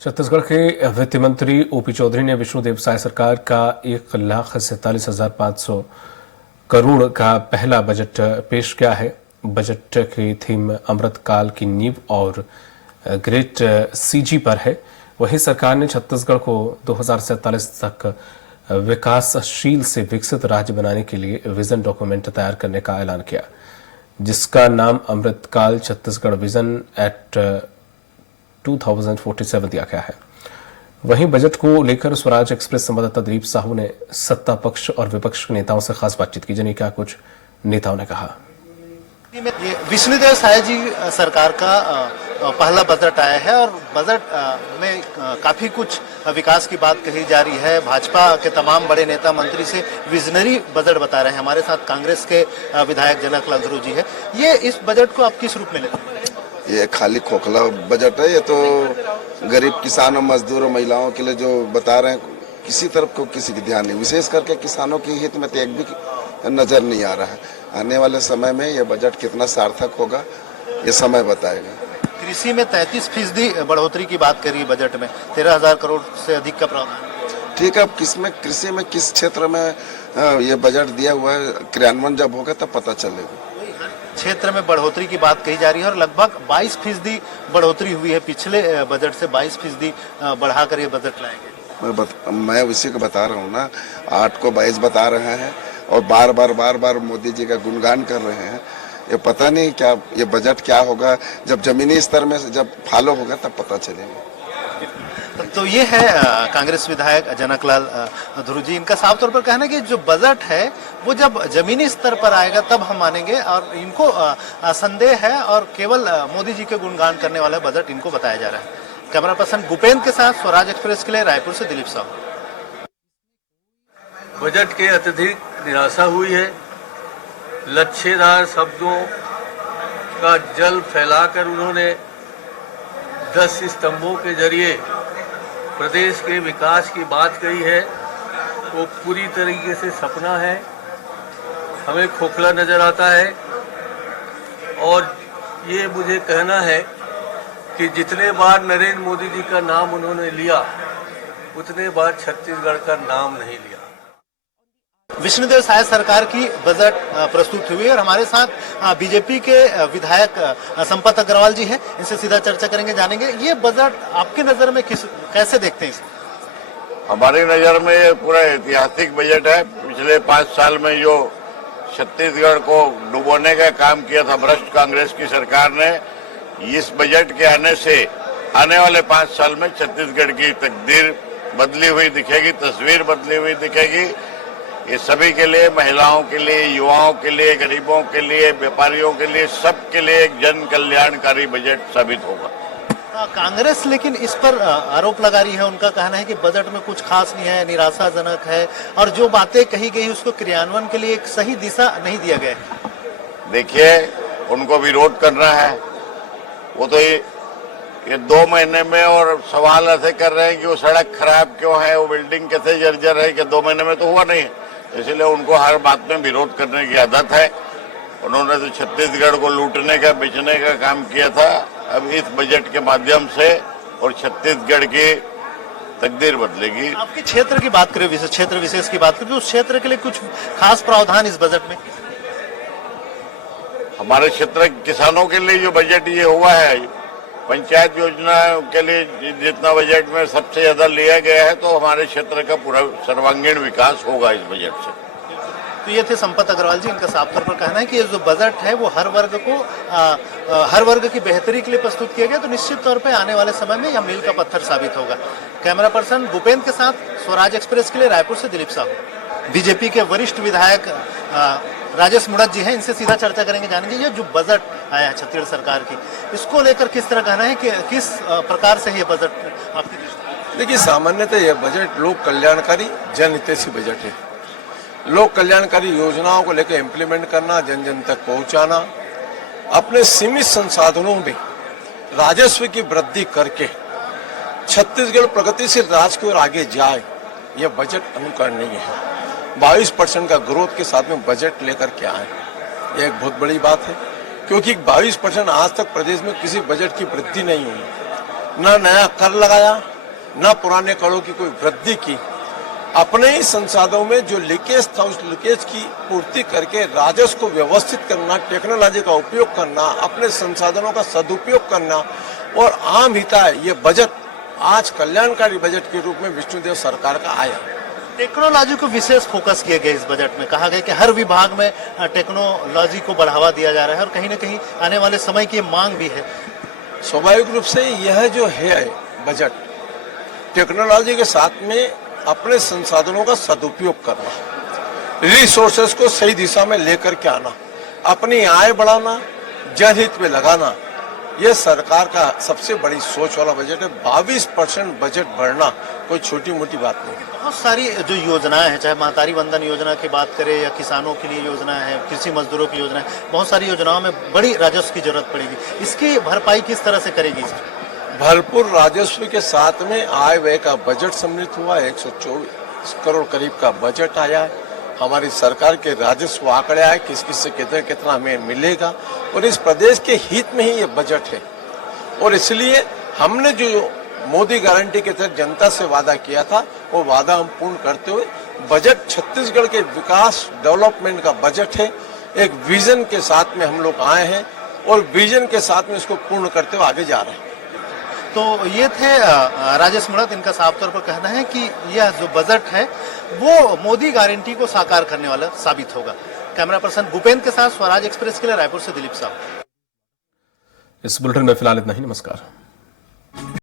छत्तीसगढ़ के वित्त मंत्री ओपी चौधरी ने विष्णुदेव साय सरकार का 1,47,500 करोड़ का पहला बजट पेश किया है। बजट की थीम अमृत काल की नींव और ग्रेट सीजी पर है। वहीं सरकार ने छत्तीसगढ़ को 2047 तक विकासशील से विकसित राज्य बनाने के लिए विजन डॉक्यूमेंट तैयार करने का ऐलान किया, जिसका नाम अमृतकाल छत्तीसगढ़ विजन एट 2047 दिया गया है। वहीं बजट को लेकर स्वराज एक्सप्रेस संवाददाता दिलीप साहू ने सत्ता पक्ष और विपक्ष के नेताओं से खास बातचीत की। जानिए क्या कुछ नेताओं ने कहा। विष्णुदेव साय जी सरकार का पहला बजट आया है और बजट में काफी कुछ विकास की बात कही जा रही है। भाजपा के तमाम बड़े नेता मंत्री से विजनरी बजट बता रहे हैं। हमारे साथ कांग्रेस के विधायक जनकलाल ध्रुव जी है। ये इस बजट को आप किस रूप में लेते हैं? ये खाली खोखला बजट है। ये तो गरीब किसानों, मजदूरों, महिलाओं के लिए जो बता रहे हैं, किसी तरफ को किसी की ध्यान नहीं। विशेष करके किसानों की हित में तो एक भी नजर नहीं आ रहा है। आने वाले समय में ये बजट कितना सार्थक होगा, ये समय बताएगा। कृषि में 33% बढ़ोतरी की बात करी बजट में, 13,000 करोड़ से अधिक का प्रावधान। ठीक है, अब किसमें कृषि में किस क्षेत्र में ये बजट दिया हुआ है, क्रियान्वयन जब होगा तब पता चलेगा। क्षेत्र में बढ़ोतरी की बात कही जा रही है और लगभग 22% बढ़ोतरी हुई है। पिछले बजट से 22% बढ़ाकर ये बजट लाएंगे। मैं उसी को बता रहा हूँ ना, 8 को 22 बता रहे हैं और बार बार मोदी जी का गुणगान कर रहे हैं। ये पता नहीं क्या ये बजट क्या होगा, जब जमीनी स्तर में जब फॉलो होगा तब पता चलेगा। तो ये है कांग्रेस विधायक जनकलाल ध्रुव जी। इनका साफ तौर पर कहना है कि जो बजट है वो जब जमीनी स्तर पर आएगा तब हम मानेंगे और इनको संदेह है और केवल मोदी जी के गुणगान करने वाला बजट इनको बताया जा रहा है। कैमरा पर्सन भूपेंद्र के साथ स्वराज एक्सप्रेस के लिए रायपुर से दिलीप साहू। बजट के अत्यधिक निराशा हुई है। लच्छेदार शब्दों का जल फैलाकर उन्होंने 10 स्तंभों के जरिए प्रदेश के विकास की बात कही है। वो पूरी तरीके से सपना है, हमें खोखला नजर आता है। और ये मुझे कहना है कि जितने बार नरेंद्र मोदी जी का नाम उन्होंने लिया, उतने बार छत्तीसगढ़ का नाम नहीं लिया। विष्णुदेव साय सरकार की बजट प्रस्तुत हुई और हमारे साथ बीजेपी के विधायक संपत अग्रवाल जी हैं। इनसे सीधा चर्चा करेंगे, जानेंगे ये बजट आपकी नजर में कैसे देखते हैं इसे? हमारी नजर में ये पूरा ऐतिहासिक बजट है। पिछले 5 साल में जो छत्तीसगढ़ को डुबोने का काम किया था भ्रष्ट कांग्रेस की सरकार ने, इस बजट के आने से आने वाले 5 साल में छत्तीसगढ़ की तकदीर बदली हुई दिखेगी, तस्वीर बदली हुई दिखेगी। ये सभी के लिए, महिलाओं के लिए, युवाओं के लिए, गरीबों के लिए, व्यापारियों के लिए, सबके लिए एक जन कल्याणकारी बजट साबित होगा। कांग्रेस लेकिन इस पर आरोप लगा रही है। उनका कहना है कि बजट में कुछ खास नहीं है, निराशाजनक है और जो बातें कही गई उसको क्रियान्वयन के लिए एक सही दिशा नहीं दिया गया। देखिए, उनको विरोध करना है। वो तो ये 2 महीने में और सवाल ऐसे कर रहे हैं कि वो सड़क खराब क्यों है, वो बिल्डिंग कैसे जर्जर है, कि 2 महीने में तो हुआ नहीं है। इसलिए उनको हर बात में विरोध करने की आदत है। उन्होंने तो छत्तीसगढ़ को लूटने का, बेचने का काम किया था। अब इस बजट के माध्यम से और छत्तीसगढ़ की तकदीर बदलेगी। आपके क्षेत्र की बात करें, क्षेत्र विशेष की बात करें, उस क्षेत्र के लिए कुछ खास प्रावधान इस बजट में? हमारे क्षेत्र किसानों के लिए जो बजट ये हुआ है, पंचायत योजना के लिए जितना बजट में सबसे ज्यादा लिया गया है, तो हमारे क्षेत्र का पूरा सर्वांगीण विकास होगा इस बजट से। तो ये थे संपत अग्रवाल जी। इनका साफ तौर पर कहना है कि ये जो बजट है वो हर वर्ग की बेहतरी के लिए प्रस्तुत किया गया, तो निश्चित तौर पे आने वाले समय में यह मील का पत्थर साबित होगा। कैमरा पर्सन भूपेंद्र के साथ स्वराज एक्सप्रेस के लिए रायपुर से दिलीप साहू। बीजेपी के वरिष्ठ विधायक राजेश मुड़त जी हैं। इनसे सीधा चर्चा करेंगे, जानेंगे ये जो बजट आया है छत्तीसगढ़ सरकार की, इसको लेकर किस तरह कहना है कि किस प्रकार से ये बजट आपकी दृष्टि? देखिए, सामान्यतः यह बजट लोक कल्याणकारी जनहितैषी बजट है। लोक कल्याणकारी योजनाओं को लेकर इम्प्लीमेंट करना, जन जन तक पहुंचाना, अपने सीमित संसाधनों में राजस्व की वृद्धि करके छत्तीसगढ़ प्रगतिशील राज्य की ओर आगे जाए, यह बजट अनुकरणीय है। 22% का ग्रोथ के साथ में बजट लेकर के आए, यह एक बहुत बड़ी बात है, क्योंकि 22% आज तक प्रदेश में किसी बजट की वृद्धि नहीं हुई। ना नया कर लगाया, ना पुराने करों की कोई वृद्धि की। अपने ही संसाधनों में जो लीकेज था उस लीकेज की पूर्ति करके राजस्व को व्यवस्थित करना, टेक्नोलॉजी का उपयोग करना, अपने संसाधनों का सदुपयोग करना और आम हिताय ये बजट आज कल्याणकारी बजट के रूप में विष्णुदेव सरकार का आया। टेक्नोलॉजी को विशेष फोकस किया गया इस बजट में। कहा गया कि हर विभाग में टेक्नोलॉजी को बढ़ावा दिया जा रहा है और कहीं ना कहीं आने वाले समय की मांग भी है। स्वाभाविक रूप से यह जो है बजट टेक्नोलॉजी के साथ में अपने संसाधनों का सदुपयोग करना, रिसोर्सेस को सही दिशा में लेकर के आना, अपनी आय बढ़ाना, जनहित में लगाना, यह सरकार का सबसे बड़ी सोच वाला बजट है। 22% बजट बढ़ना कोई छोटी मोटी बात नहीं है। बहुत सारी जो योजनाएं हैं, चाहे महतारी वंदन योजना की बात करें या किसानों के लिए योजना है, कृषि मजदूरों की योजना है, बहुत सारी योजनाओं में बड़ी राजस्व की जरूरत पड़ेगी। इसकी भरपाई किस तरह से करेगी? भरपूर राजस्व के साथ में आय व्यय का बजट सम्मिलित हुआ। 124 करोड़ करीब का बजट आया है। हमारी सरकार के राजस्व आंकड़े आए, किस किस से कितना हमें मिलेगा और इस प्रदेश के हित में ही ये बजट है। और इसलिए हमने जो मोदी गारंटी के तहत जनता से वादा किया था वो वादा हम पूर्ण करते हुए बजट छत्तीसगढ़ के विकास डेवलपमेंट का बजट है। एक विजन के साथ में हम लोग आए हैं और विजन के साथ में इसको पूर्ण करते हुए आगे जा रहे हैं। तो ये थे राजेश मुणत। इनका साफ तौर पर कहना है कि यह जो बजट है वो मोदी गारंटी को साकार करने वाला साबित होगा। कैमरा पर्सन भूपेंद्र के साथ स्वराज एक्सप्रेस के लिए रायपुर से दिलीप साहू। इस बुलेटिन में फिलहाल इतना ही। नमस्कार।